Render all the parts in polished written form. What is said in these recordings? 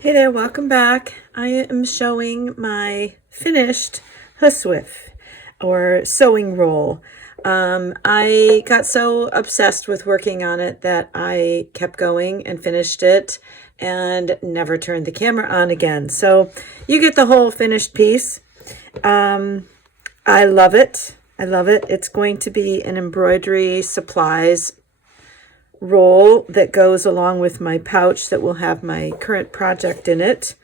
Hey there, welcome back. I am showing my finished Huswif or sewing roll. I got so obsessed with working on it that I kept going and finished it and never turned the camera on again. So you get the whole finished piece. I love it. I love it. It's going to be an embroidery supplies roll that goes along with my pouch that will have my current project in it,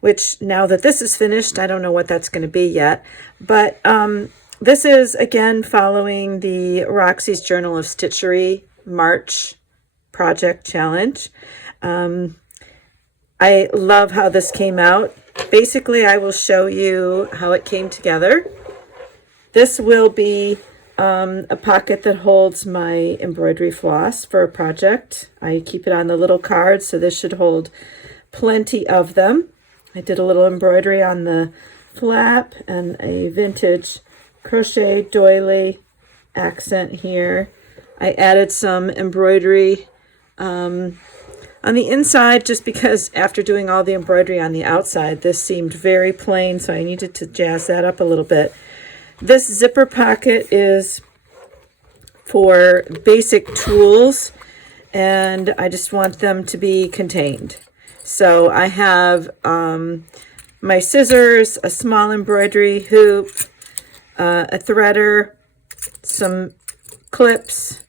which now that this is finished, I don't know what that's going to be yet. But this is, again, following the Roxy's Journal of Stitchery March project challenge. I love how this came out. Basically, I will show you how it came together. This will be a pocket that holds my embroidery floss for a project. I keep it on the little card, so this should hold plenty of them. I did a little embroidery on the flap and a vintage crochet doily accent here. I added some embroidery on the inside just because after doing all the embroidery on the outside, this seemed very plain, so I needed to jazz that up a little bit. This zipper pocket is for basic tools, and I just want them to be contained. So I have my scissors, a small embroidery hoop, a threader, some clips,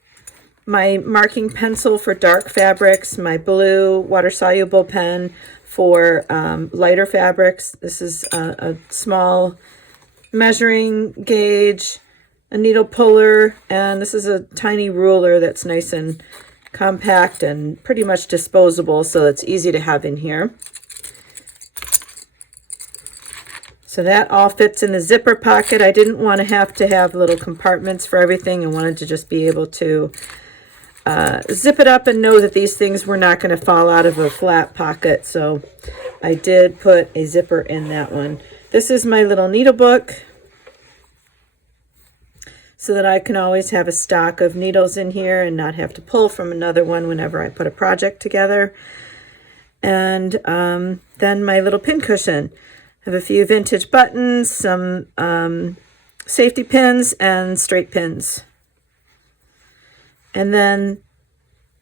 my marking pencil for dark fabrics, my blue water-soluble pen for lighter fabrics. This is a small measuring gauge, a needle puller, and this is a tiny ruler that's nice and compact and pretty much disposable, so it's easy to have in here. So that all fits in the zipper pocket. I didn't want to have little compartments for everything. I wanted to just be able to zip it up and know that these things were not going to fall out of a flat pocket, so I did put a zipper in that one. This is my little needle book, so that I can always have a stock of needles in here and not have to pull from another one whenever I put a project together. And then my little pin cushion. I have a few vintage buttons, some safety pins, and straight pins. And then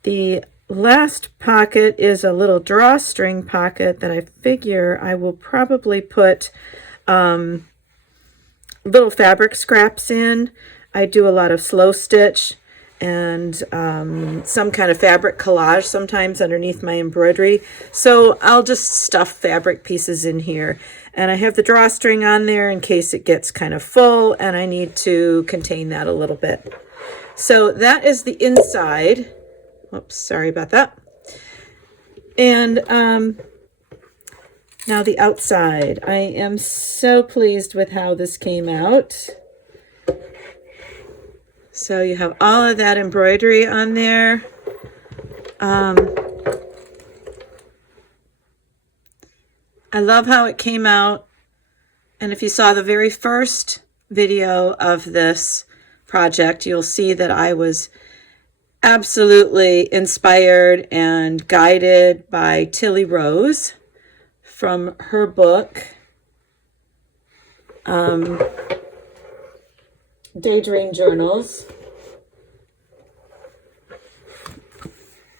the last pocket is a little drawstring pocket that I figure I will probably put little fabric scraps in. I do a lot of slow stitch and some kind of fabric collage sometimes underneath my embroidery. So I'll just stuff fabric pieces in here. And I have the drawstring on there in case it gets kind of full and I need to contain that a little bit. So that is the inside. Oops, sorry about that. And now the outside. I am so pleased with how this came out. So you have all of that embroidery on there. I love how it came out. And if you saw the very first video of this project, you'll see that I was absolutely inspired and guided by Tilly Rose from her book, Daydream Journals.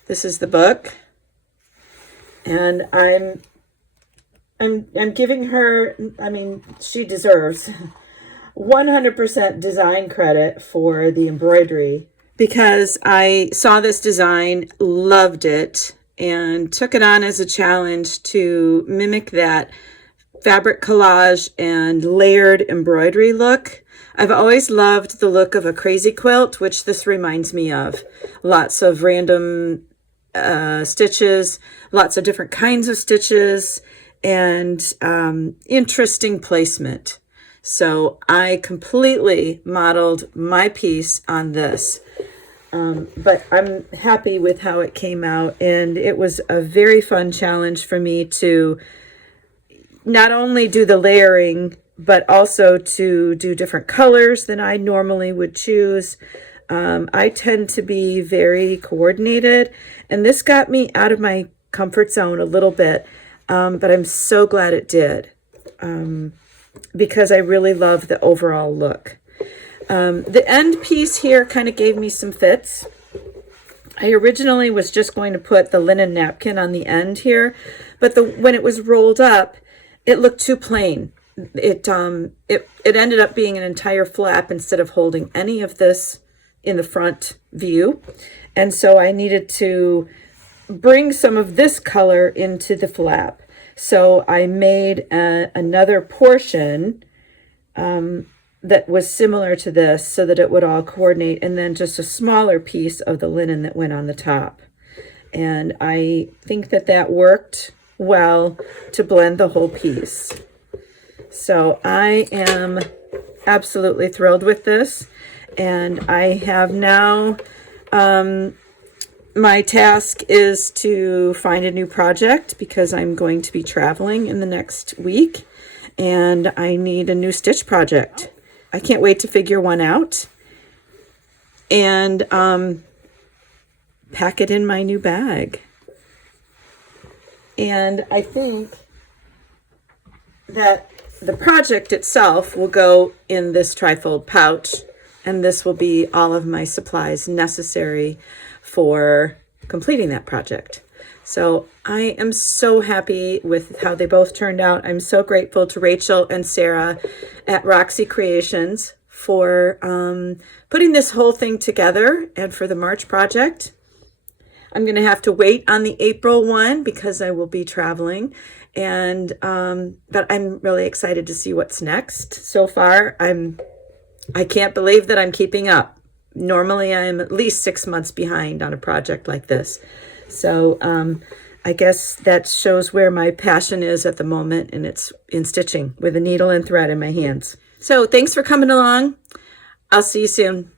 This is the book, and I'm giving her, I mean, she deserves 100% design credit for the embroidery, because I saw this design, loved it, and took it on as a challenge to mimic that fabric collage and layered embroidery look. I've always loved the look of a crazy quilt, which this reminds me of. Lots of random stitches, lots of different kinds of stitches, and interesting placement. So I completely modeled my piece on this. But I'm happy with how it came out, and it was a very fun challenge for me to not only do the layering, but also to do different colors than I normally would choose. I tend to be very coordinated, and this got me out of my comfort zone a little bit. but I'm so glad it did, because I really love the overall look. The end piece here kind of gave me some fits. I originally was just going to put the linen napkin on the end here, but when it was rolled up, it looked too plain. It ended up being an entire flap instead of holding any of this in the front view. And so I needed to bring some of this color into the flap. So I made another portion that was similar to this so that it would all coordinate, and then just a smaller piece of the linen that went on the top. And I think that that worked well to blend the whole piece. So I am absolutely thrilled with this, and I have now, my task is to find a new project because I'm going to be traveling in the next week, and I need a new stitch project. I can't wait to figure one out and pack it in my new bag. And I think that the project itself will go in this trifold pouch, and this will be all of my supplies necessary for completing that project. So I am so happy with how they both turned out. I'm so grateful to Rachel and Sarah at Roxy Creations for putting this whole thing together and for the March project. I'm going to have to wait on the April one because I will be traveling, and but I'm really excited to see what's next. So far, I can't believe that I'm keeping up. Normally, I'm at least 6 months behind on a project like this. So I guess that shows where my passion is at the moment, and it's in stitching with a needle and thread in my hands. So thanks for coming along. I'll see you soon.